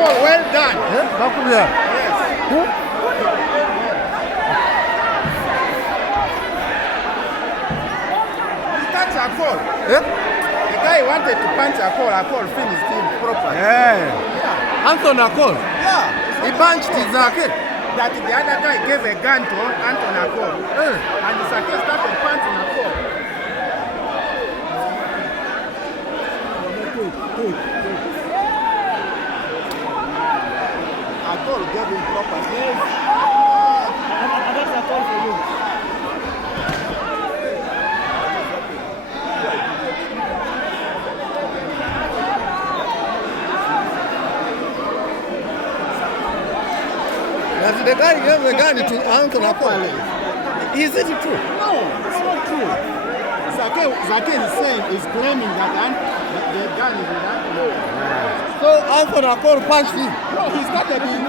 Well done. Bakuya. Yes. Who? He touched Acoli. Yeah? The guy wanted to punch Acoli. Acoli finished him properly. Yeah. Anton Acoli. Yeah. He punched Zaake. That the other guy gave a gun to Anton Acoli. And Zaake started punching Acoli. Acoli gave him proper. Yes. And that's a call for you. That's the guy gave a gun to Anton Acoli. Is it true? No, it's not true. Zaake is saying, is claiming that the gun is with Anton. So Anton Acoli punched him. No, he started in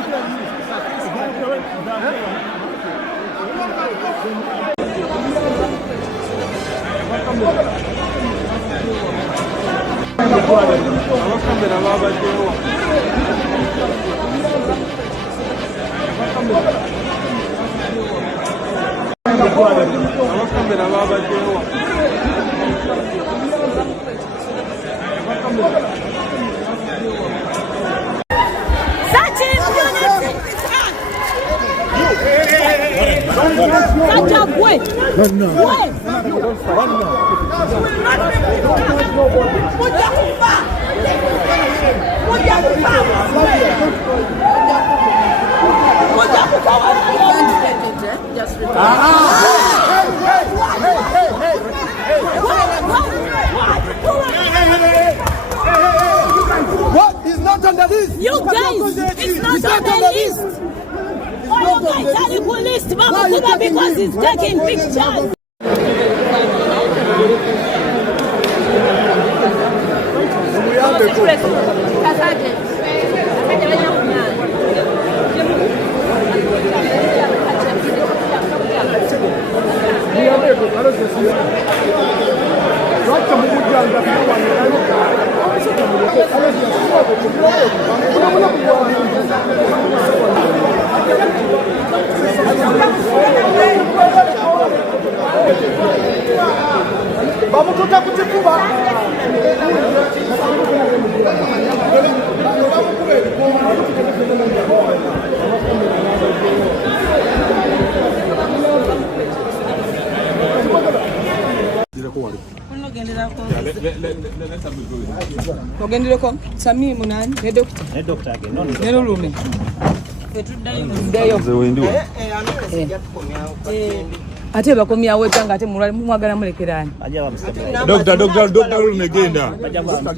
What? He's not on the list. You guys, it's not on the list. Why you guys are the police? Bakuga because he's taking pictures. Ogendireko Sami munani ne doctor. Ne doctor again. No. Ne lume. Ate bakomya wetanga ate mulali mwagala mulekerani. Aja wa msema. Doctor, lume genda. Aja wa msema.